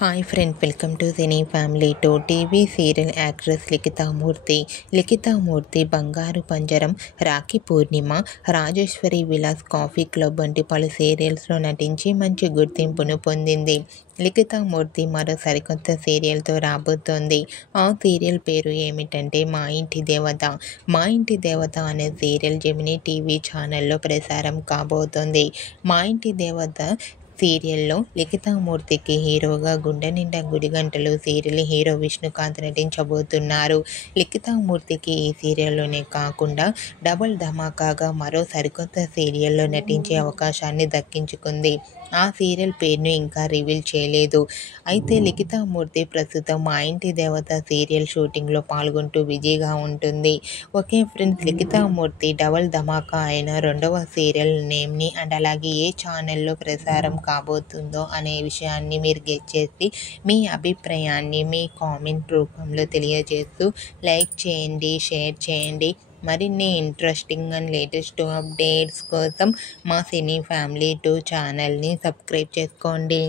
Hi friend, welcome to cine family two. TV serial actress లిఖితామూర్తి బంగారు పంజరం, రాఖీ పూర్ణిమ, Rajeshwari Vilas coffee club వంటి పలు సీరియల్స్లో నటించి మంచి గుర్తింపును పొందింది. లిఖితామూర్తి మరో సరికొత్త సీరియల్తో రాబోతోంది. ఆ సీరియల్ పేరు ఏమిటంటే మా ఇంటి దేవత. మా ఇంటి దేవత అనే సీరియల్ జెమినీ టీవీ ఛానల్లో ప్రసారం కాబోతోంది. మా ఇంటి దేవత సీరియల్లో లిఖితామూర్తికి హీరోగా గుండె నిండా గుడిగంటలు సీరియల్ హీరో విష్ణుకాంత్ నటించబోతున్నారు. లిఖితామూర్తికి ఈ సీరియల్లోనే కాకుండా డబుల్ ధమాకాగా మరో సరికొత్త సీరియల్లో నటించే అవకాశాన్ని దక్కించుకుంది. ఆ సీరియల్ పేరును ఇంకా రివీల్ చేయలేదు. అయితే లిఖితామూర్తి ప్రస్తుతం మా ఇంటి దేవత సీరియల్ షూటింగ్లో పాల్గొంటూ బిజీగా ఉంటుంది. ఓకే ఫ్రెండ్స్, లిఖితామూర్తి డబుల్ ధమాకా అయిన రెండవ సీరియల్ నేమ్ని అండ్ అలాగే ఏ ఛానల్లో ప్రసారం కాబోతుందో అనే విషయాన్ని మీరు గెస్ చేసి మీ అభిప్రాయాన్ని మీ కామెంట్ రూపంలో తెలియజేస్తూ లైక్ చేయండి, షేర్ చేయండి. మరిన్ని ఇంట్రెస్టింగ్ అండ్ లేటెస్ట్ అప్డేట్స్ కోసం మా సినీ ఫ్యామిలీ 2 ఛానల్ని సబ్స్క్రైబ్ చేసుకోండి.